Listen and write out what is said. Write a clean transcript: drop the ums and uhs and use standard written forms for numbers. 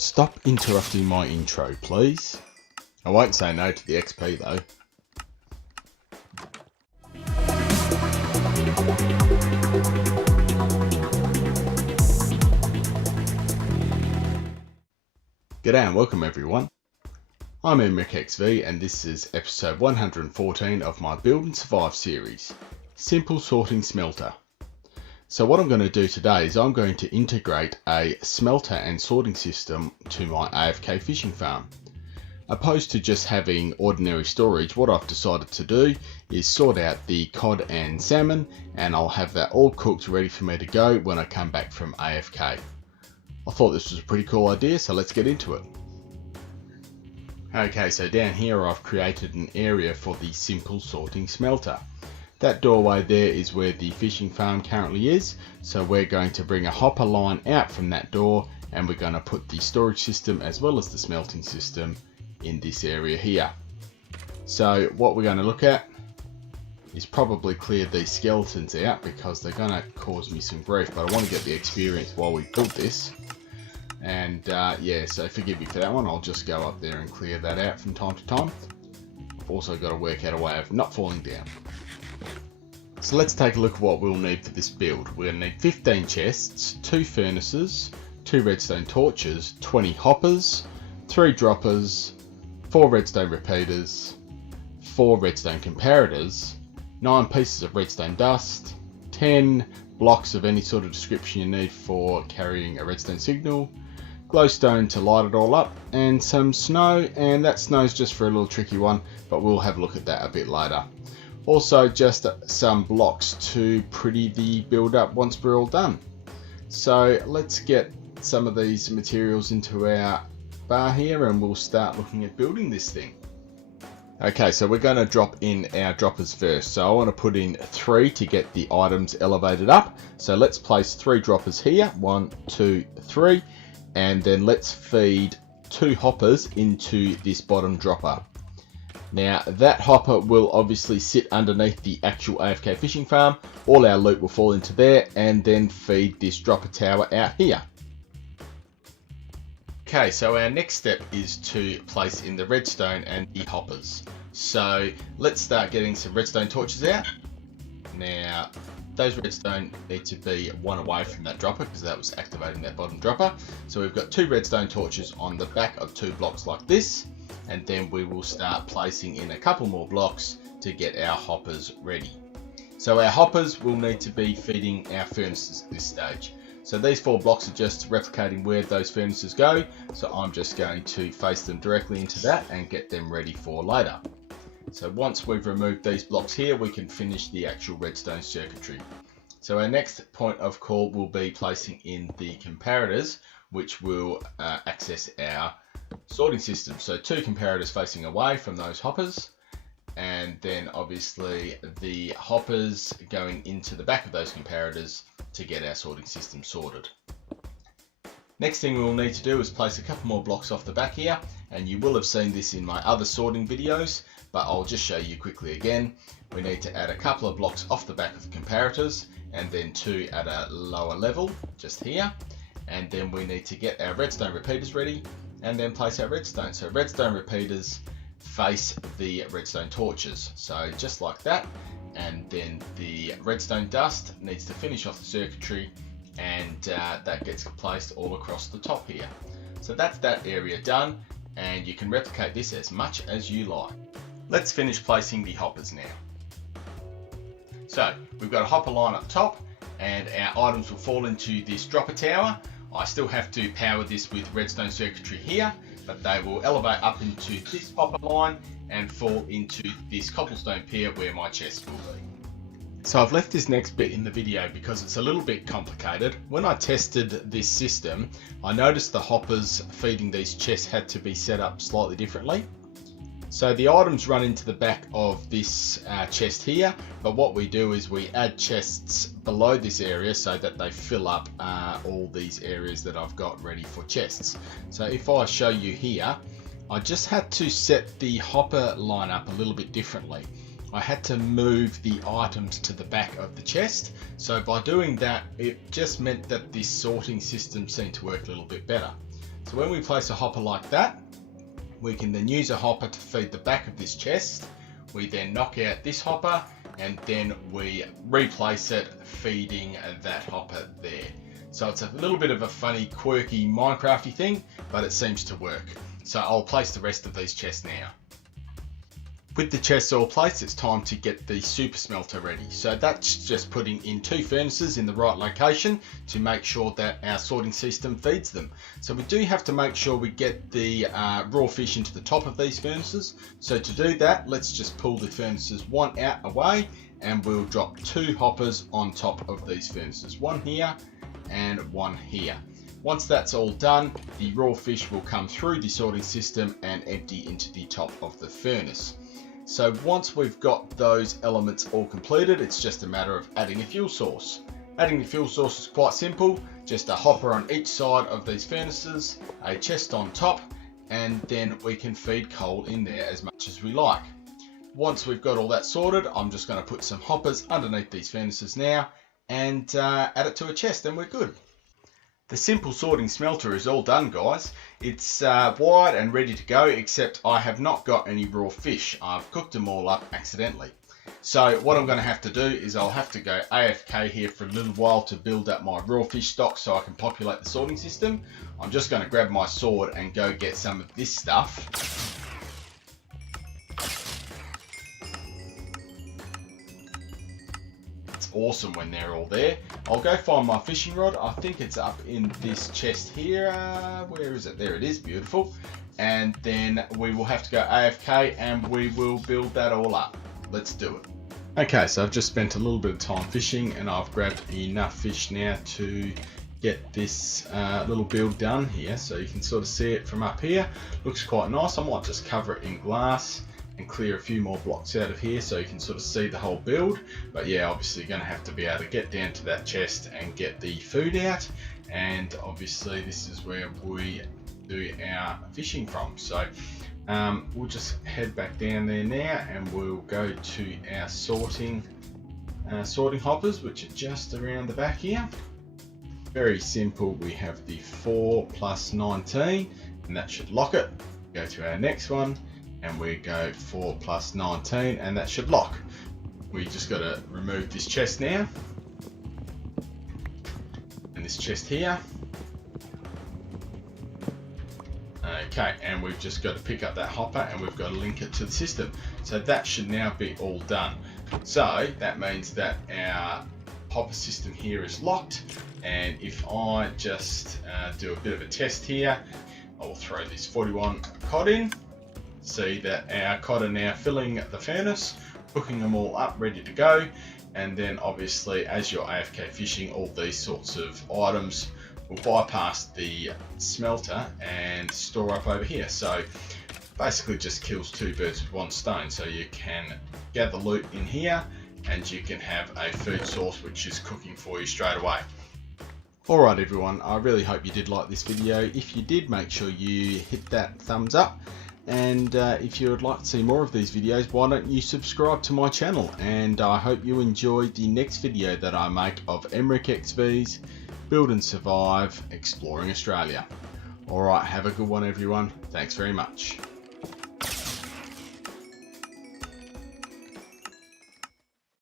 Stop interrupting my intro, please. I won't say no to the XP though. G'day and welcome everyone. I'm MRickXV and this is episode 114 of my Build and Survive series, Simple Sorting Smelter. So what I'm going to do today is I'm going to integrate a smelter and sorting system to my AFK Fishing Farm. Opposed to just having ordinary storage, what I've decided to do is sort out the cod and salmon, and I'll have that all cooked ready for me to go when I come back from AFK. I thought this was a pretty cool idea, so let's get into it. Okay, so down here I've created an area for the simple sorting smelter. That doorway there is where the fishing farm currently is, so we're going to bring a hopper line out from that door and we're going to put the storage system as well as the smelting system in this area here. So what we're going to look at is probably clear these skeletons out because they're going to cause me some grief, but I want to get the experience while we build this. And yeah, so forgive me for that one. I'll just go up there and clear that out from time to time. I've also got to work out a way of not falling down. So let's take a look at what we'll need for this build. We're going to need 15 chests, 2 furnaces, 2 redstone torches, 20 hoppers, 3 droppers, 4 redstone repeaters, 4 redstone comparators, 9 pieces of redstone dust, 10 blocks of any sort of description you need for carrying a redstone signal, glowstone to light it all up, and some snow, and that snow's just for a little tricky one, but we'll have a look at that a bit later. Also just some blocks to pretty the build up once we're all done. So let's get some of these materials into our bar here and we'll start looking at building this thing. Okay, so we're going to drop in our droppers first. So I want to put in 3 to get the items elevated up. So let's place 3 droppers here, 1, 2, 3, and then let's feed 2 hoppers into this bottom dropper. Now that hopper will obviously sit underneath the actual AFK fishing farm. All our loot will fall into there and then feed this dropper tower out here. Okay, so our next step is to place in the redstone and the hoppers. So let's start getting some redstone torches out. Now those redstone need to be one away from that dropper because that was activating that bottom dropper. So we've got 2 redstone torches on the back of 2 blocks like this. And then we will start placing in a couple more blocks to get our hoppers ready. So our hoppers will need to be feeding our furnaces at this stage. So these 4 blocks are just replicating where those furnaces go. So I'm just going to face them directly into that and get them ready for later. So once we've removed these blocks here, we can finish the actual redstone circuitry. So our next point of call will be placing in the comparators, which will access our sorting system. So 2 comparators facing away from those hoppers, and then obviously the hoppers going into the back of those comparators to get our sorting system sorted. Next thing we'll need to do is place a couple more blocks off the back here, and you will have seen this in my other sorting videos, but I'll just show you quickly again. We need to add a couple of blocks off the back of the comparators and then 2 at a lower level just here, and then we need to get our redstone repeaters ready and then place our redstone. So redstone repeaters face the redstone torches, so just like that, and then the redstone dust needs to finish off the circuitry, and that gets placed all across the top here. So that's that area done, and you can replicate this as much as you like. Let's finish placing the hoppers now. So we've got a hopper line at the top and our items will fall into this dropper tower. I still have to power this with redstone circuitry here, but they will elevate up into this hopper line and fall into this cobblestone pier where my chest will be. So I've left this next bit in the video because it's a little bit complicated. When I tested this system, I noticed the hoppers feeding these chests had to be set up slightly differently. So the items run into the back of this chest here, but what we do is we add chests below this area so that they fill up all these areas that I've got ready for chests. So if I show you here, I just had to set the hopper line up a little bit differently. I had to move the items to the back of the chest. So by doing that, it just meant that this sorting system seemed to work a little bit better. So when we place a hopper like that, we can then use a hopper to feed the back of this chest. We then knock out this hopper and then we replace it, feeding that hopper there. So it's a little bit of a funny, quirky, Minecrafty thing, but it seems to work. So I'll place the rest of these chests now. With the chests all placed, it's time to get the super smelter ready. So that's just putting in 2 furnaces in the right location to make sure that our sorting system feeds them. So we do have to make sure we get the raw fish into the top of these furnaces. So to do that, let's just pull the furnaces one out away and we'll drop 2 hoppers on top of these furnaces. One here and one here. Once that's all done, the raw fish will come through the sorting system and empty into the top of the furnace. So once we've got those elements all completed, it's just a matter of adding a fuel source. Adding the fuel source is quite simple, just a hopper on each side of these furnaces, a chest on top, and then we can feed coal in there as much as we like. Once we've got all that sorted, I'm just going to put some hoppers underneath these furnaces now and add it to a chest and we're good. The simple sorting smelter is all done, guys. It's wired and ready to go, except I have not got any raw fish. I've cooked them all up accidentally. So what I'm going to have to do is I'll have to go AFK here for a little while to build up my raw fish stock so I can populate the sorting system. I'm just going to grab my sword and go get some of this stuff. Awesome when they're all there. I'll go find my fishing rod. I think it's up in this chest here. Where is it? There it is. Beautiful. And then we will have to go AFK and we will build that all up. Let's do it. Okay, so I've just spent a little bit of time fishing and I've grabbed enough fish now to get this little build done here. So you can sort of see it from up here. Looks quite nice. I might just cover it in glass and clear a few more blocks out of here so you can sort of see the whole build. But yeah, obviously you're going to have to be able to get down to that chest and get the food out, and obviously this is where we do our fishing from. So we'll just head back down there now and we'll go to our sorting hoppers, which are just around the back here. Very simple. We have the 4 plus 19 and that should lock it. Go to our next one and we go 4 plus 19 and that should lock. We just got to remove this chest now and this chest here. Okay, and we've just got to pick up that hopper and we've got to link it to the system. So that should now be all done. So that means that our hopper system here is locked, and if I just do a bit of a test here, I'll throw this 41 cod in. See that our cod are now filling the furnace, hooking them all up ready to go, and then obviously as you're AFK fishing, all these sorts of items will bypass the smelter and store up over here. So basically just kills 2 birds with 1 stone. So you can gather loot in here and you can have a food source which is cooking for you straight away. Alright everyone, I really hope you did like this video. If you did, make sure you hit that thumbs up. And if you would like to see more of these videos, why don't you subscribe to my channel? And I hope you enjoy the next video that I make of Emmerich XV's Build and Survive Exploring Australia. Alright, have a good one everyone. Thanks very much.